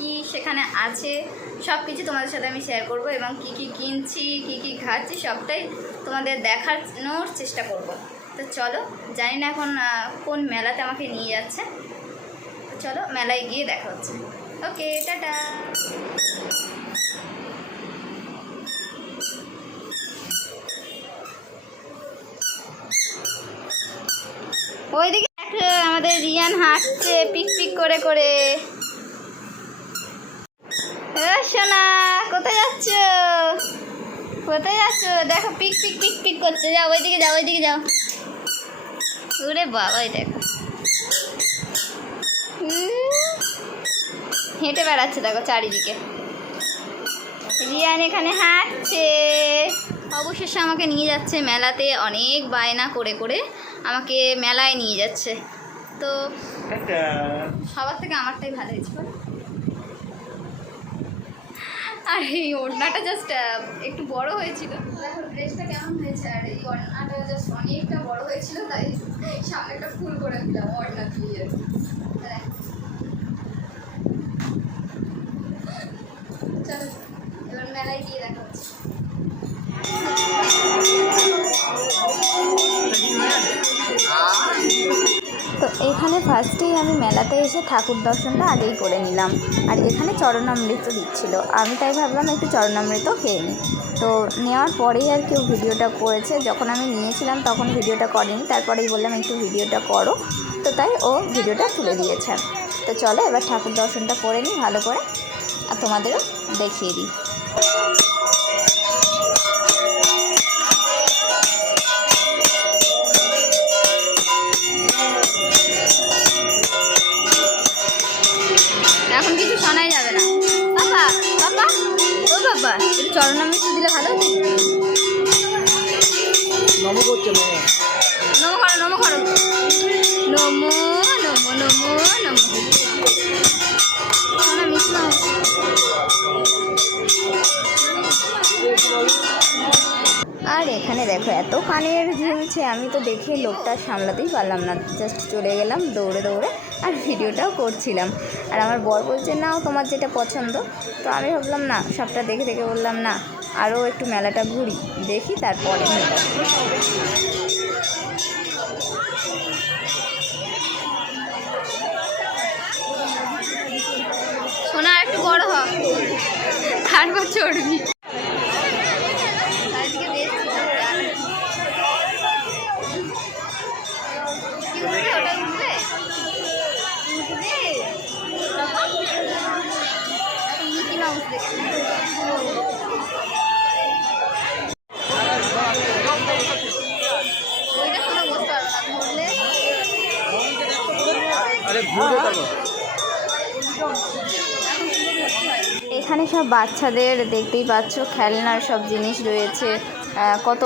কি সেখানে আছে সব কিছু তোমাদের সাথে আমি শেয়ার করব এবং কি কি কিনছি, কি কি খাচ্ছি, সবটাই তোমাদের দেখানোর চেষ্টা করব। তো চলো, জানি না এখন কোন মেলাতে আমাকে নিয়ে যাচ্ছে। চলো, মেলায় গিয়ে দেখা হচ্ছে। Okay, tata. ওইদিকে আমাদের রিয়ান হাঁটছে পিক পিক করে করে। সোনা কোথায় যাচ্ছ? কোথায় যাচ্ছ? দেখো পিক পিক পিক পিক করছে। যাও ওইদিকে যাও ওইদিকে যাও। ওরে বাবাই দেখো। উম, হেঁটে বেড়াচ্ছে দেখো চারিদিকে। রিয়ান এখানে হাঁটছে। অবশেষে আমাকে নিয়ে যাচ্ছে মেলাতে অনেক বায়না করে করে আমাকে মেলায় নিয়ে যাচ্ছে। তো সবার থেকে আমারটাই ভালো হয়েছে? আর এই ওড়নাটা জাস্ট একটু বড় হয়েছিল। দেখো ড্রেসটা কেমন হয়েছে? আর এই ওড়নাটা জাস্ট অনেকটা বড় হয়েছিল, তাই সামনে একটা ফুল করে দিলাম ওড়না দিয়ে। দেখ। চলো, এবার মেলায় গিয়ে দেখা হচ্ছে। আমি মেলাতে এসে ঠাকুর দর্শনটা আগেই করে নিলাম। আর এখানে চরণামৃত দিচ্ছিল। আমি তাই ভাবলাম একটু চরণামৃত খেয়ে নিই। তো নেওয়ার পরেই আর কেউ ভিডিওটা করেছে। যখন আমি নিয়েছিলাম তখন ভিডিওটা করেনি। তারপরেই বললাম, একটু ভিডিওটা করো। তো তাই ও ভিডিওটা তুলে দিয়েছে। তো চলো, এবার ঠাকুর দর্শনটা করে নিই ভালো করে। আর তোমাদেরও দেখিয়ে দিই। আর এখানে দেখো, এত কানের ঝুলছে, আমি তো দেখে লোকটা সামলাতেই পারলাম না। জাস্ট চলে গেলাম দৌড়ে দৌড়ে আর ভিডিওটাও করছিলাম। আর আমার বর বলছে, নাও, তোমার যেটা পছন্দ। তো আমি ভাবলাম, না, সবটা দেখে দেখে বললাম, না, আরও একটু মেলাটা ঘুরি, দেখি তারপরে পারবে না ধরলে আরে ঘুরে দেখো। এখানে সব বাচ্চাদের দেখতেই পাচ্ছ, খেলনার সব জিনিস রয়েছে কত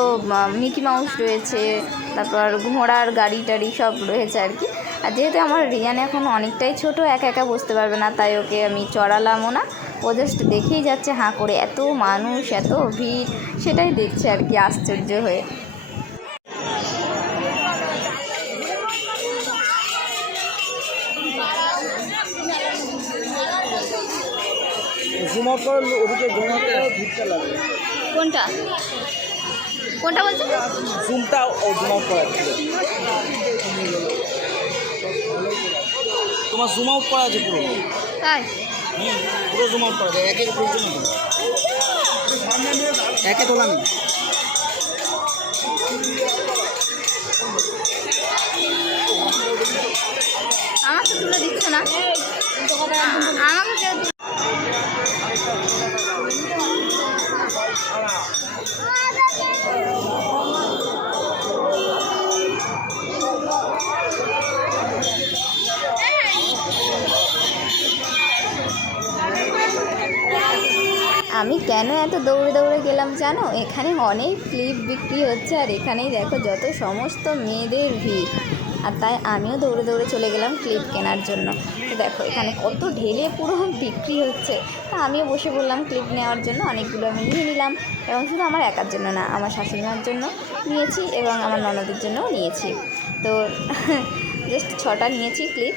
মিকি মাউস রয়েছে, তারপর ঘোড়ার গাড়ি টাড়ি সব রয়েছে আর কি। আর যেহেতু আমার রিয়ান এখন অনেকটাই ছোট, একা একা বসতে পারবে না, তাই ওকে আমি চড়ালামও না। ও জাস্ট দেখেই যাচ্ছে হাঁ করে, এত মানুষ, এত ভিড়, সেটাই দেখছে আর কি আশ্চর্য হয়ে। আউট করো ওদিকে জুম ভিড়টা কোনটা? কোনটা বলছো? জুমটা জুম আউট করা তোমার জুম আউট করা আছে পুরো? তাই? পুরো জুম আউট করা আছে। একে প্রয়োজন। একে তোলা নেই। আমার তো তুলে দিচ্ছ না। আমাকে আমি কেন এত দৌড়ে দৌড়ে গেলাম জানো? এখানে অনেক ক্লিপ বিক্রি হচ্ছে আর এখানেই দেখো যত সমস্ত মেয়েদের ভিড়। আর তাই আমিও দৌড়ে দৌড়ে চলে গেলাম ক্লিপ কেনার জন্য। তো দেখো, এখানে কত ঢেলে পুরো বিক্রি হচ্ছে। তা আমিও বসে বললাম ক্লিপ নেওয়ার জন্য, অনেকগুলো আমি নিয়ে নিলাম। এবং শুধু আমার একার জন্য না, আমার শাশুড়ি মার জন্য নিয়েছি এবং আমার ননদের জন্যও নিয়েছি। তো জাস্ট ছটা নিয়েছি ক্লিপ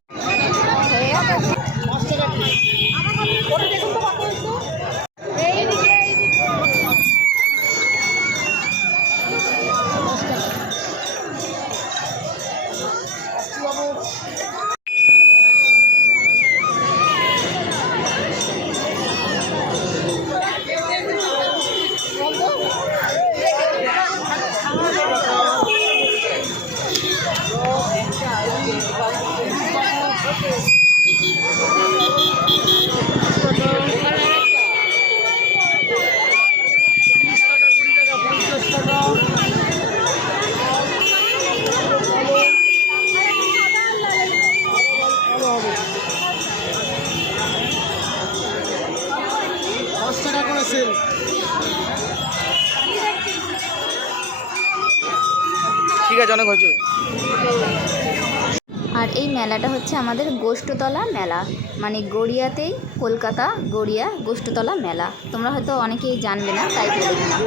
হচ্ছে আমাদের গোষ্ঠতলা মেলা। মানে গড়িয়াতেই কলকাতা, গড়িয়া গোষ্ঠতলা মেলা। তোমরা হয়তো অনেকেই জানবে না, তাই বলে দিলাম।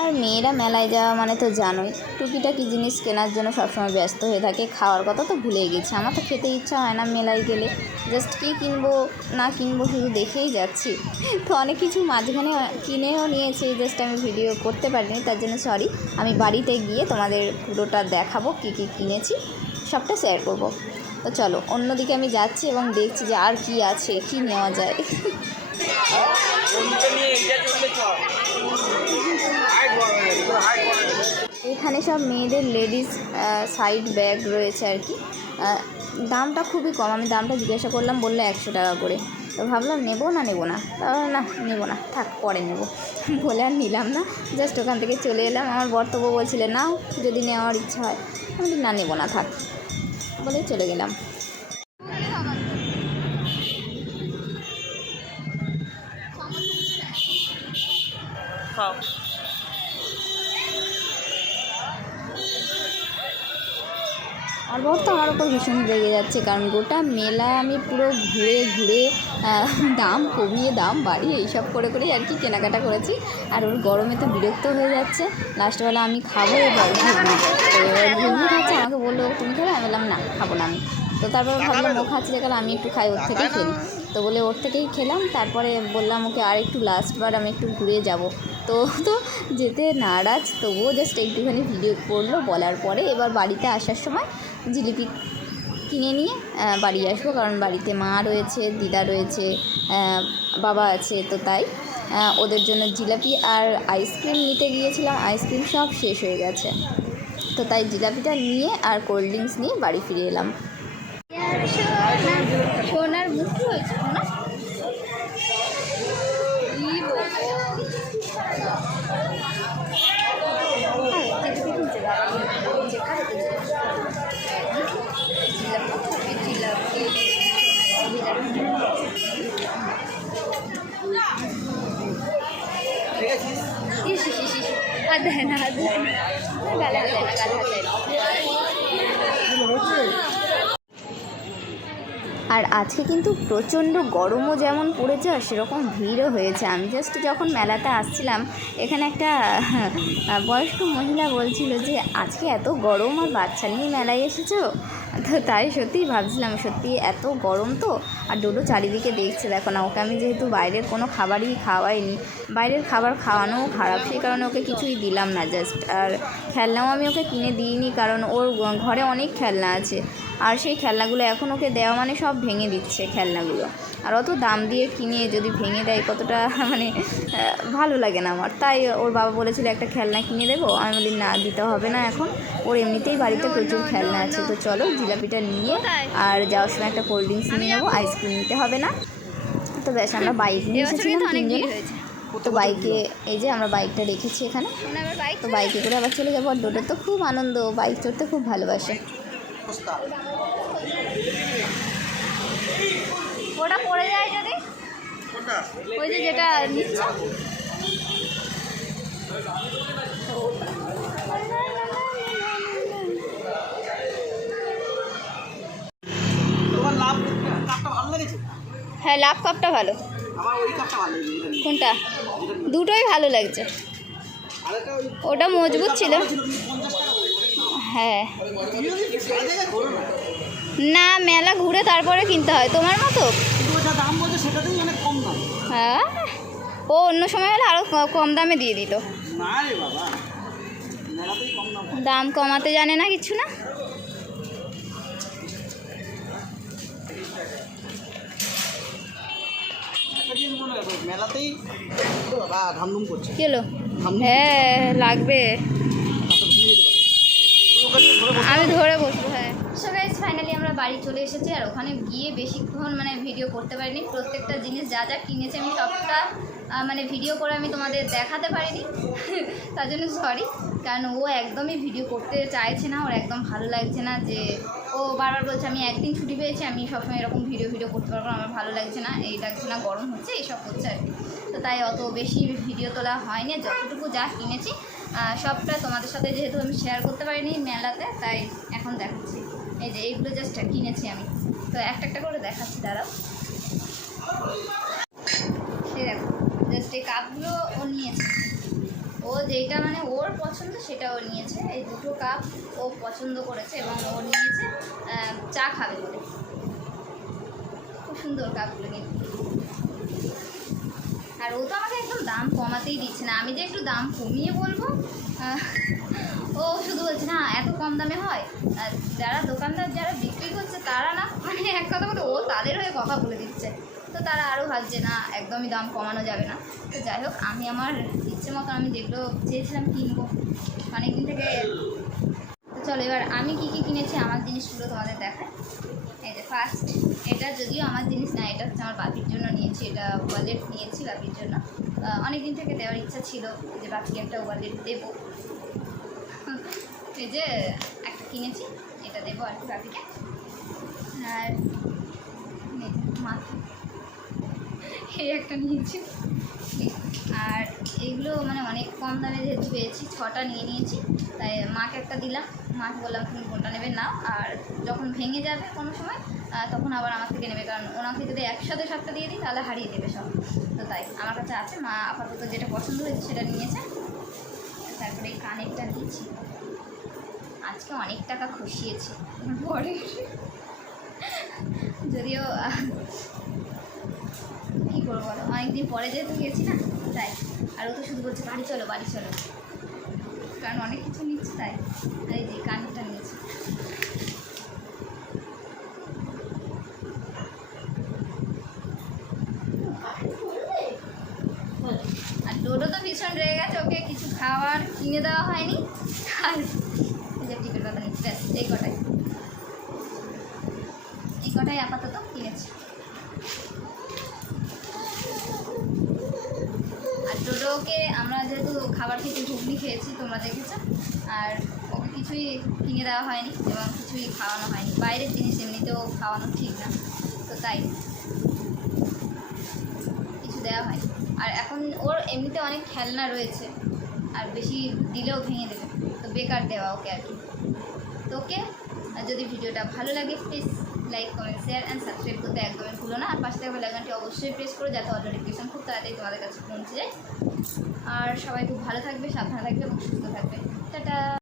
আর মেয়েরা মেলায় যাওয়া মানে তো জানোই, টুকিটাকি জিনিস কেনার জন্য সবসময় ব্যস্ত হয়ে থাকে, খাওয়ার কথা তো ভুলেই গেছি। আমার তো খেতে ইচ্ছা হয় না মেলায় গেলে। জাস্ট কী কিনবো, না কিনবো শুধু দেখেই যাচ্ছি। তো অনেক কিছু মাঝখানে কিনেও নিয়েছি, জাস্ট আমি ভিডিও করতে পারিনি, তার জন্য সরি আমি বাড়িতে গিয়ে তোমাদের পুরোটা দেখাবো, কী কী কিনেছি, সবটা শেয়ার করব। তো চলো, অন্যদিকে আমি যাচ্ছি এবং দেখছি যে আর কি আছে, কি নেওয়া যায়। এখানে সব মেয়েদের লেডিস সাইড ব্যাগ রয়েছে আর কি। দামটা খুবই কম, আমি দামটা জিজ্ঞাসা করলাম, বলল একশো টাকা করে। তো ভাবলাম, নেব না নেব না? তাহলে না, নেব না, থাক, পরে নেব। বলে আর নিলাম না, জাস্ট ওখান থেকে চলে এলাম। আমার বর্তব্য বলছিলে, নাও, যদি নেওয়ার ইচ্ছা হয়। আমি না, নেব না, থাক। বলে চলে গেলাম। আর বর তো আমার ওপর ভীষণ রেগে যাচ্ছে কারণ গোটা মেলা আমি পুরো ঘুরে ঘুরে দাম কমিয়ে দাম বাড়িয়ে এইসব করে করেই আর কি কেনাকাটা করেছি। আর ওর গরমে তো বিরক্ত হয়ে যাচ্ছে। লাস্টবেলা আমি খাব এবার এবার ঘুগনি খাচ্ছে আমাকে বলল তুমি খাবে আমি বললাম না খাব না আমি। তো তারপর ভাবলাম ও খাচ্ছে দেখালে আমি একটু খাই ওর থেকেই খেলি। তো বলে ওর থেকেই খেলাম তারপরে বললাম ওকে আর একটু লাস্টবার আমি একটু ঘুরে যাব। তো তো যেতে নারাজ তবুও জাস্ট একটুখানি ভিডিও করল বলার পরে এবার বাড়িতে আসার সময় জিলিপি কিনে নিয়ে বাড়ি আসব কারণ বাড়িতে মা রয়েছে দিদা রয়েছে বাবা আছে তো তাই ওদের জন্য জিলাপি আর আইসক্রিম নিতে গিয়েছিলাম। আইসক্রিম সব শেষ হয়ে গেছে। তো তাই জিলাপিটা নিয়ে আর কোল্ড ড্রিঙ্কস নিয়ে বাড়ি ফিরে এলাম। সোনার মুখি হয়েছে না হাত দেয় না হাত দেয় না গালা দেয় না গালা দেয় না আর আজকে কিন্তু প্রচণ্ড গরমও যেমন পড়েছে আর সেরকম ভিড়ও হয়েছে। আমি জাস্ট যখন মেলাতে আসছিলাম, এখানে একটা বয়স্ক মহিলা বলছিল যে, আজকে এত গরম আর বাচ্চা নিয়ে মেলায় এসেছ? তো তাই সত্যিই ভাবছিলাম, সত্যি এত গরম তো? আর ডোডো চারিদিকে দেখছে, দেখো না, ওকে আমি যেহেতু বাইরের কোনো খাবারই খাওয়াইনি, বাইরের খাবার খাওয়ানোও খারাপ, সেই কারণে ওকে কিছুই দিলাম না জাস্ট আর খেলনাও আমি ওকে কিনে দিইনি, কারণ ওর ঘরে অনেক খেলনা আছে। আর সেই খেলনাগুলো এখন ওকে দেওয়া মানে সব ভেঙে দিচ্ছে খেলনাগুলো। আর অত দাম দিয়ে কিনে যদি ভেঙে দেয় কতটা মানে ভালো লাগে না আমার। তাই ওর বাবা বলেছিল একটা খেলনা কিনে দেবো। আমি বলি না দিতে হবে না এখন। ওর এমনিতেই বাড়িতে প্রচুর খেলনা আছে। তো চলো জিলাপিটা নিয়ে আর যাওয়ার সময় একটা কোল্ড ড্রিঙ্কস নিয়ে নেব। আইসক্রিম নিতে হবে না। তো ব্যাস আমরা বাইক নিয়ে এসেছিলাম তিনজনে। তো বাইকে এই যে আমরা বাইকটা রেখেছি এখানে। তো বাইকে করে আবার চলে যাব। আর ডোটোর তো খুব আনন্দ। বাইক চড়তে খুব ভালোবাসে ওটা পড়ে যায় যদি ওই যে যেটা হ্যাঁ লাভ কাপটা ভালো। কোনটা? দুটোই ভালো লাগছে। ওটা মজবুত ছিল। হ্যাঁ। না মেলা ঘুরে তারপরে কিনতে হয়। তোমার মতো কিন্তু ওটা দাম বলছে সেটাতেই অনেক কম দাম হ্যাঁ ও অন্য সময় হলে আরও কম দামে দিয়ে দিত। বাবা। দাম। কমাতে জানে না কিছু না। হ্যাঁ লাগবে। আমি ধরে বসবো হ্যাঁ। সো গাইজ ফাইনালি আমরা বাড়ি চলে এসেছি আর ওখানে গিয়ে বেশিক্ষণ মানে ভিডিও করতে পারিনি। প্রত্যেকটা জিনিস যা যা কিনেছি আমি সবটা মানে ভিডিও করে আমি তোমাদের দেখাতে পারিনি। তার জন্য সরি কারণ ও একদমই ভিডিও করতে চাইছে না, ওর একদম ভালো লাগছে না যে ও বারবার বলছে, আমি একদিন ছুটি পেয়েছি, আমি সবসময় এরকম ভিডিও ভিডিও করতে পারব আমার ভালো লাগছে না এই লাগছে না, গরম হচ্ছে, এইসব করছে আর কি। তো তাই অত বেশি ভিডিও তোলা হয়নি যতটুকু যা কিনেছি সবটা তোমাদের সাথে যেহেতু আমি শেয়ার করতে পারিনি মেলাতে, তাই এখন দেখাচ্ছি। এই যে এইগুলো জাস্ট কিনেছি আমি। তো একটা একটা করে দেখাচ্ছি, দাঁড়াও। সেই দেখো। এই কাপগুলো ও নিয়েছে। ও যেটা মানে ওর পছন্দ সেটা ও নিয়েছে। এই দুটো কাপ ও পছন্দ করেছে এবং ও নিয়েছে চা খাবে বলে। খুব সুন্দর কাপগুলো কিন্তু। আর ও তো আমাকে একদম দাম কমাতেই দিচ্ছে না। আমি যে একটু দাম কমিয়ে বলব ও শুধু বলছে, না, এত কম দামে হয়। যারা দোকানদার যারা বিক্রি করছে, তারা না মানে এক কথা বলে ও তাদের হয়ে কথা বলে দিচ্ছে। তারা আরও ভাবছে, না, একদমই দাম কমানো যাবে না। তো যাই হোক, আমি আমার ইচ্ছে মতন আমি যেগুলো চেয়েছিলাম কিনবো, অনেকদিন থেকে তো চলো এবার আমি কি কি কিনেছি, আমার জিনিসগুলো তোমাদের দেখায় এই যে ফার্স্ট এটা যদিও আমার জিনিস না, এটা হচ্ছে আমার বাপির জন্য নিয়েছি, এটা ওয়ালেট নিয়েছি বাপির জন্য। অনেক দিন থেকে দেওয়ার ইচ্ছা ছিল যে বাপিকে একটা ওয়ালেট দেবো। এই যে একটা কিনেছি, এটা দেবো আর কি বাপিকে। আর মাথা। এই একটা নিয়েছি। আর এইগুলো মানে অনেক কম দামে যেহেতু পেয়েছি ছটা নিয়ে নিয়েছি তাই মাকে একটা দিলাম। মাকে বললাম তুমি কোনটা নেবে নাও। আর যখন ভেঙে যাবে কোনো সময় তখন আবার আমার থেকে নেবে। কারণ ওনাকে যদি একসাথে সাতটা দিয়ে দিই তাহলে হারিয়ে দেবে সব। তো তাই আমার কাছে আছে। মা আপাতত যেটা পছন্দ হয়েছে সেটা নিয়েছে। তারপরে এই কানেরটা নিয়েছি আজকে অনেক টাকা খুশিয়েছি। পরে। যদিও কী করব বলো? অনেকদিন পরে যেহেতু গেছি না, তাই। আর ও তো শুধু বলছে, বাড়ি চলো বাড়ি চলো। কারণ অনেক কিছু নিচ্ছি তাই। আর এই যে কানটা নিয়েছি। আর ডোডো তো ভীষণ রেগে গেছে ওকে, কিছু খাবার কিনে দেওয়া হয়নি। আর কথা নিচ্ছি, ব্যাস, এই কটাই। এই কটাই আপাতত কিনেছি আর ডোডোকে আমরা যেহেতু খাবার খেতে ঘুগনি খেয়েছি তোমরা দেখেছ। আর ওকে কিছুই কিনে দেওয়া হয়নি এবং কিছুই খাওয়ানো হয়নি। বাইরের জিনিস এমনিতেও খাওয়ানো ঠিক না, তো তাই কিছু দেওয়া হয়নি। আর এখন ওর এমনিতে অনেক খেলনা রয়েছে, আর বেশি দিলেও ভেঙে দেবে, তো বেকার দেওয়া ওকে আর কি। তো ওকে আর যদি ভিডিওটা ভালো লাগে please like comment share and subscribe করতে একদমই ভুলো না। আর পাশে থাকা বেলাগানটি অবশ্যই প্রেস করো যাতে অটো নোটিফিকেশন খুব তাড়াতাড়ি তোমাদের কাছে পৌঁছে যায়। আর সবাই খুব ভালো থাকবে, সাবধানে থাকবে এবং সুস্থ থাকবে। টাটা!